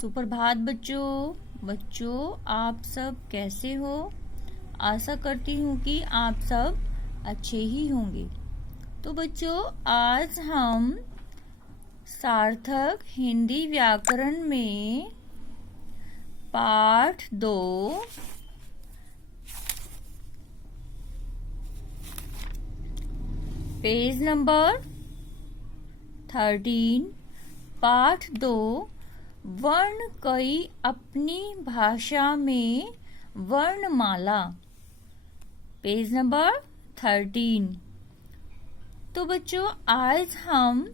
सुप्रभात बच्चों आप सब कैसे हो। आशा करती हूँ कि आप सब अच्छे ही होंगे। तो बच्चों आज हम सार्थक हिंदी व्याकरण में पाठ 2 पेज नंबर 13 पाठ 2 वर्ण कई अपनी भाषा में वर्णमाला पेज नंबर 13। तो बच्चों आज हम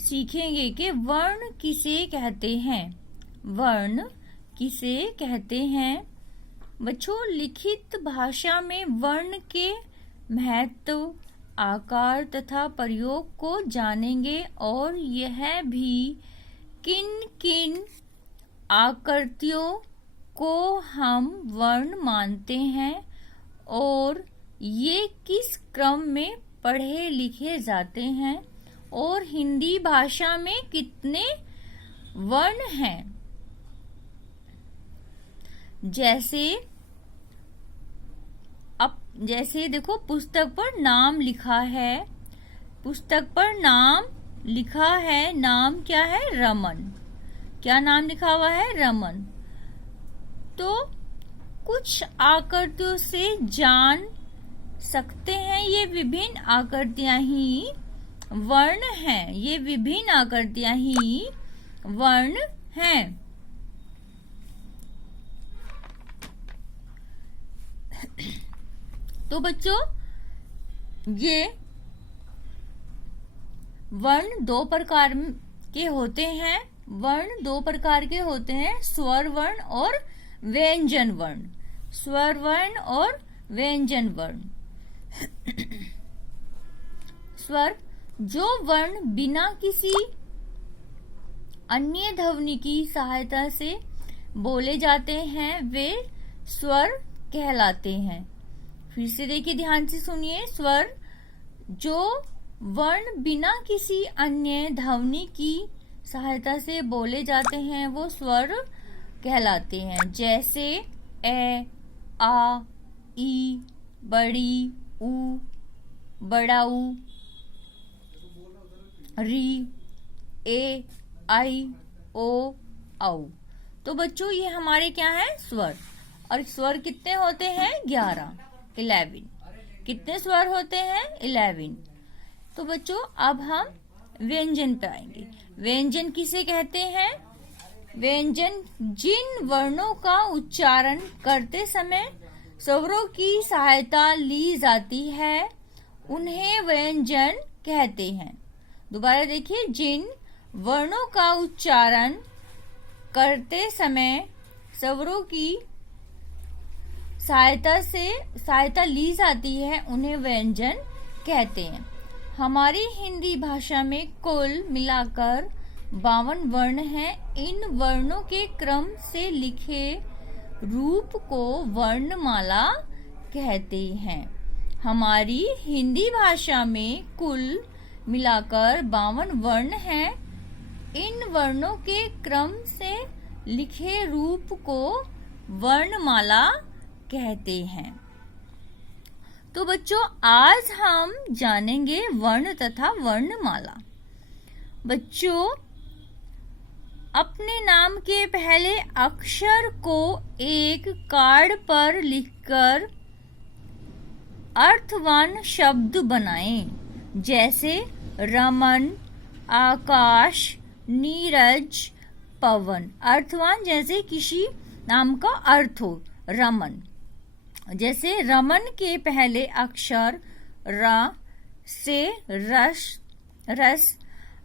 सीखेंगे कि वर्ण किसे कहते हैं। वर्ण किसे कहते हैं। बच्चों लिखित भाषा में वर्ण के महत्व, आकार तथा प्रयोग को जानेंगे और यह भी किन किन आकृतियों को हम वर्ण मानते हैं और ये किस क्रम में पढ़े लिखे जाते हैं और हिंदी भाषा में कितने वर्ण हैं। जैसे देखो पुस्तक पर नाम लिखा है। पुस्तक पर नाम लिखा है, नाम क्या है? रमन। क्या नाम लिखा हुआ है? रमन। तो कुछ आकृतियों से जान सकते हैं ये विभिन्न आकृतियां ही वर्ण हैं। ये विभिन्न आकृतियां ही वर्ण हैं। तो बच्चों ये वर्ण दो प्रकार के होते हैं। वर्ण दो प्रकार के होते हैं, स्वर वर्ण और व्यंजन वर्ण। स्वर वर्ण और व्यंजन वर्ण। स्वर जो वर्ण बिना किसी अन्य ध्वनि की सहायता से बोले जाते हैं वे स्वर कहलाते हैं। फिर से देखिए, ध्यान से सुनिए। स्वर जो वर्ण बिना किसी अन्य ध्वनि की सहायता से बोले जाते हैं वो स्वर कहलाते हैं। जैसे ए, आ, ई, बड़ी, ऊ, बड़ा ऊ, री, ए, आई, ओ, औ। तो बच्चों ये हमारे क्या है? स्वर। और स्वर कितने होते हैं? 11 कितने स्वर होते हैं? 11। तो बच्चों अब हम व्यंजन पे आएंगे। व्यंजन किसे कहते हैं? व्यंजन जिन वर्णों का उच्चारण करते समय स्वरों की सहायता ली जाती है उन्हें व्यंजन कहते हैं। दोबारा देखिए, जिन वर्णों का उच्चारण करते समय स्वरों की सहायता ली जाती है उन्हें व्यंजन कहते हैं। हमारी हिंदी भाषा में कुल मिलाकर 52 वर्ण हैं। इन वर्णों के क्रम से लिखे रूप को वर्णमाला कहते हैं। हमारी हिंदी भाषा में कुल मिलाकर 52 वर्ण हैं। इन वर्णों के क्रम से लिखे रूप को वर्णमाला कहते हैं। तो बच्चों आज हम जानेंगे वर्ण तथा वर्णमाला। बच्चों अपने नाम के पहले अक्षर को एक कार्ड पर लिखकर अर्थवान शब्द बनाएं। जैसे रमन, आकाश, नीरज, पवन। अर्थवान जैसे किसी नाम का अर्थ हो। रमन जैसे रमन के पहले अक्षर र से रस,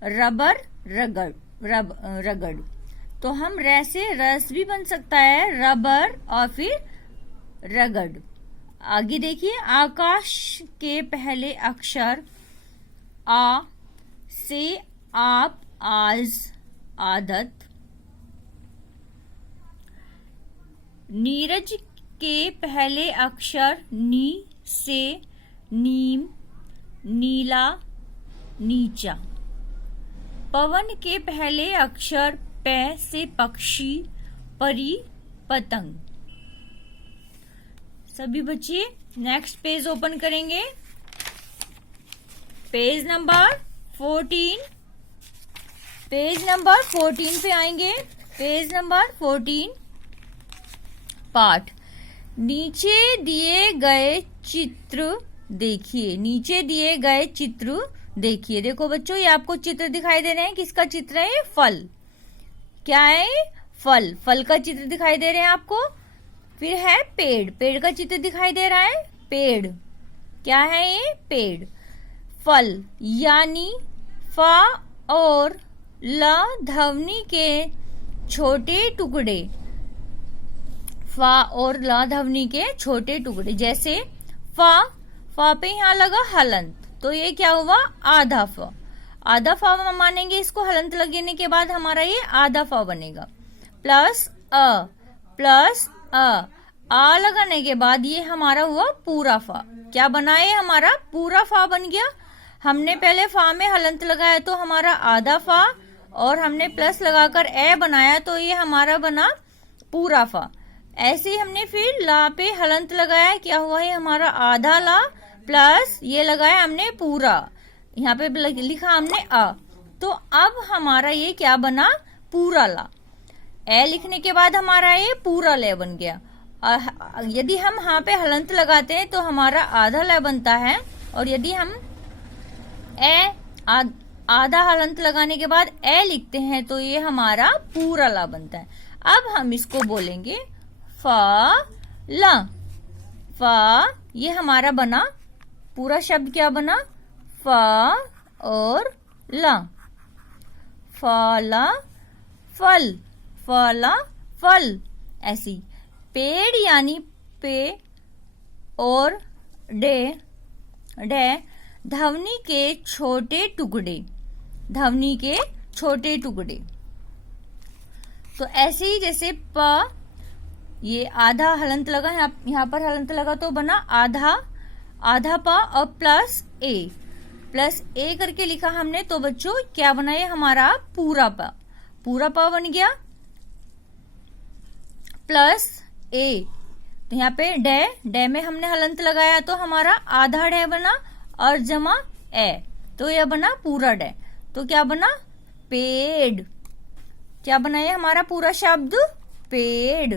रबर, रगड़। तो हम र से रस भी बन सकता है, रबर और फिर रगड़। आगे देखिए, आकाश के पहले अक्षर आ से आप, आज, आदत। नीरज के पहले अक्षर नी से नीम, नीला, नीचा। पवन के पहले अक्षर प पै से पक्षी, परी, पतंग। सभी बच्चे नेक्स्ट पेज ओपन करेंगे। पेज नंबर 14, पेज नंबर 14 पे आएंगे। पेज नंबर 14, पाठ नीचे दिए गए चित्र देखिए। नीचे दिए गए चित्र देखिए। देखो बच्चों, ये आपको चित्र दिखाई दे रहे हैं। किसका चित्र है? फल। क्या है? फल। फल का चित्र दिखाई दे रहे हैं आपको। फिर है पेड़। पेड़ का चित्र दिखाई दे रहा है। पेड़। क्या है ये? पेड़। फल यानी फा और ल ध्वनि के छोटे टुकड़े। फा और ला ध्वनि के छोटे टुकड़े। जैसे फा, फा पे यहाँ लगा हलंत, तो ये क्या हुआ? आधा फ। आधा फा मानेंगे इसको। हलंत लगने के बाद हमारा ये आधा फा बनेगा। प्लस अ, प्लस आ लगाने के बाद ये हमारा हुआ पूरा फा। क्या बना? ये हमारा पूरा फा बन गया। हमने पहले फा में हलंत लगाया तो हमारा आधा फा, और हमने प्लस लगाकर ए बनाया तो ये हमारा बना पूरा फा। ऐसे ही हमने फिर ला पे हलंत लगाया। क्या हुआ? है हमारा आधा ला, प्लस ये लगाया हमने पूरा। यहाँ पे लिखा हमने अ, तो अब हमारा ये क्या बना? पूरा ला। ए लिखने के बाद हमारा ये पूरा ले बन गया। यदि हम यहाँ पे हलंत लगाते हैं तो हमारा आधा ले बनता है, और यदि हम आधा हलंत लगाने के बाद ए लिखते हैं तो ये हमारा पूरा ला बनता है। अब हम इसको बोलेंगे फा ला। फा, ये हमारा बना पूरा शब्द। क्या बना? फा और ला। फाला फल, फाला फल। ऐसी पेड़ यानी पे और डे, डे ध्वनि के छोटे टुकड़े। ध्वनि के छोटे टुकड़े। तो ऐसे ही जैसे प, ये आधा हलंत लगा, यहाँ पर हलंत लगा तो बना आधा, आधा पा और प्लस ए। प्लस ए करके लिखा हमने तो बच्चों क्या बना? ये हमारा पूरा पा। पूरा पा बन गया। प्लस ए, तो यहाँ पे डे, डे में हमने हलंत लगाया तो हमारा आधा डे बना, और जमा ए तो यह बना पूरा डे। तो क्या बना? पेड़। क्या बना ये हमारा पूरा शब्द? पेड़।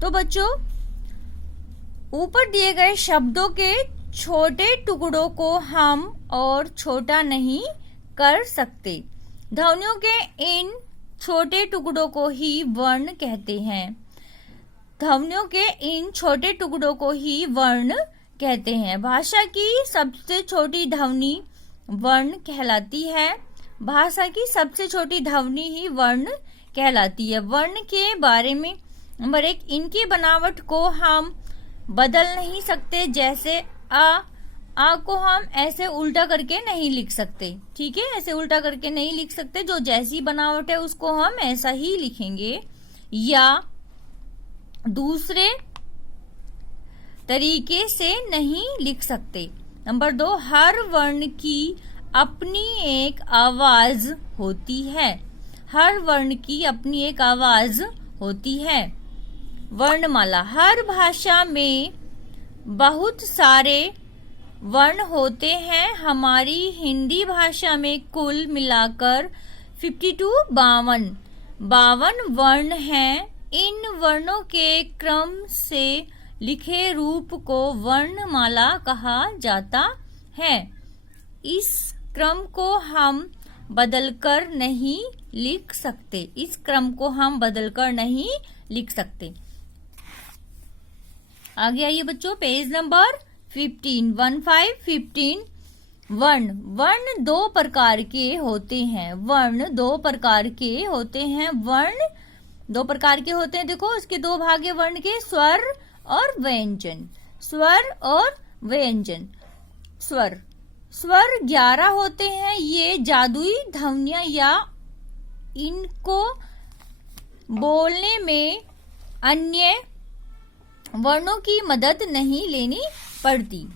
तो बच्चों, ऊपर दिए गए शब्दों के छोटे टुकड़ों को हम और छोटा नहीं कर सकते। ध्वनियों के इन छोटे टुकड़ों को ही वर्ण कहते हैं। ध्वनियों के इन छोटे टुकड़ों को ही वर्ण कहते हैं। भाषा की सबसे छोटी ध्वनि वर्ण कहलाती है। भाषा की सबसे छोटी ध्वनि ही वर्ण कहलाती है। वर्ण के बारे में नंबर 1, इनकी बनावट को हम बदल नहीं सकते। जैसे आ को हम ऐसे उल्टा करके नहीं लिख सकते। ठीक है, ऐसे उल्टा करके नहीं लिख सकते। जो जैसी बनावट है उसको हम ऐसा ही लिखेंगे, या दूसरे तरीके से नहीं लिख सकते। नंबर 2, हर वर्ण की अपनी एक आवाज होती है। हर वर्ण की अपनी एक आवाज होती है। वर्णमाला, हर भाषा में बहुत सारे वर्ण होते हैं। हमारी हिंदी भाषा में कुल मिलाकर 52 वर्ण हैं। इन वर्णों के क्रम से लिखे रूप को वर्णमाला कहा जाता है। इस क्रम को हम बदलकर नहीं लिख सकते। इस क्रम को हम बदलकर नहीं लिख सकते। आगे आइए बच्चों, पेज नंबर 15 वर्ण। वर्ण 2 प्रकार के होते हैं। वर्ण 2 प्रकार के होते हैं। वर्ण 2 प्रकार के होते हैं। देखो, इसके 2 भाग है वर्ण के, स्वर और व्यंजन। स्वर और व्यंजन। स्वर 11 होते हैं। ये जादुई ध्वनियां या इनको बोलने में अन्य वर्णों की मदद नहीं लेनी पड़ती।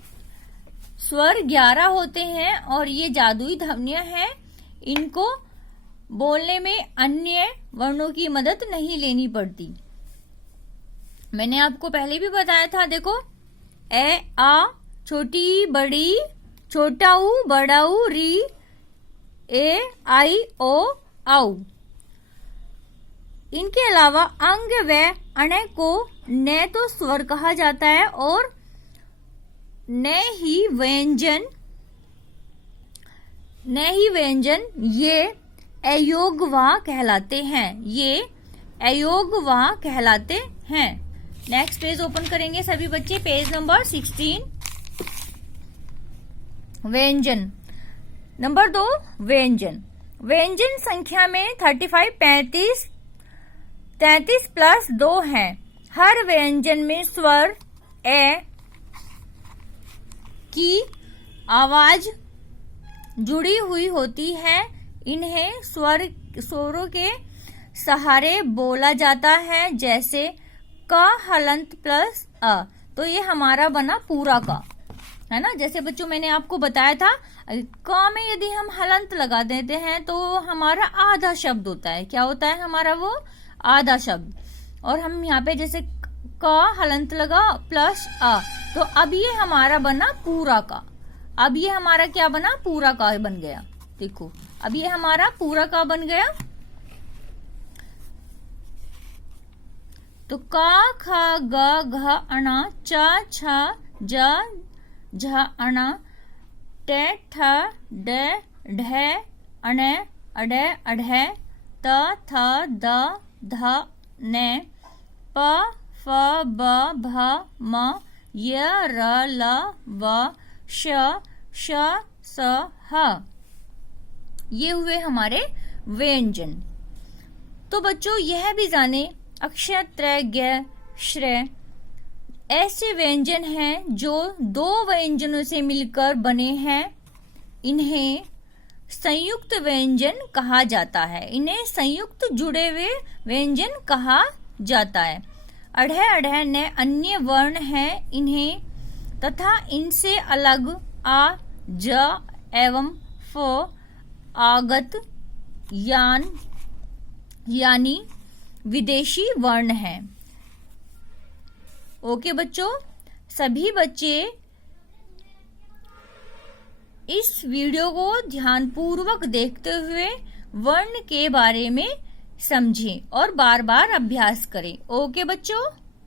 स्वर 11 होते हैं और ये जादुई ध्वनियां हैं, इनको बोलने में अन्य वर्णों की मदद नहीं लेनी पड़ती। मैंने आपको पहले भी बताया था, देखो ए आ छोटी बड़ी, छोटा ऊ बड़ा ऊ, री ए आई ओ आउ। इनके अलावा अंग व अण को न तो स्वर कहा जाता है और न ही व्यंजन ये अयोग्यवाह कहलाते हैं, ये अयोग्यवाह कहलाते हैं। नेक्स्ट पेज ओपन करेंगे सभी बच्चे, पेज नंबर 16। व्यंजन नंबर 2, व्यंजन। व्यंजन संख्या में 35, 33 प्लस 2 हैं। हर व्यंजन में स्वर ए की आवाज जुड़ी हुई होती है। इन्हें स्वरों के सहारे बोला जाता है, जैसे क हलंत प्लस अ। तो ये हमारा बना पूरा का, है ना। जैसे बच्चों मैंने आपको बताया था, क में यदि हम हलंत लगा देते हैं तो हमारा आधा शब्द होता है। क्या होता है हमारा? वो आधा शब्द। और हम यहाँ पे जैसे क हलंत लगा प्लस अ, तो अब ये हमारा बना पूरा का। अब ये हमारा क्या बना? पूरा का बन गया। देखो अब ये हमारा पूरा का बन गया। तो का ख ग घ अणा च छ ज झ अणा टे ठ डे ढे अणे अडे अढे त थ द ध ने प फ ब भ म य र ल व श श स ह। ये हुए हमारे व्यंजन। तो बच्चों यह भी जाने अक्षर त्रय ज्ञ श्रेय ऐसे व्यंजन हैं जो 2 व्यंजनों से मिलकर बने हैं। इन्हें संयुक्त व्यंजन कहा जाता है। इन्हें संयुक्त जुड़े हुए व्यंजन कहा जाता है। अढ़े अढ़े ने अन्य वर्ण हैं इन्हें, तथा इनसे अलग आ ज एवं फ आगत यानी विदेशी वर्ण हैं। ओके बच्चों, सभी बच्चे इस वीडियो को ध्यानपूर्वक देखते हुए वर्ण के बारे में समझें और बार बार अभ्यास करें। ओके बच्चों।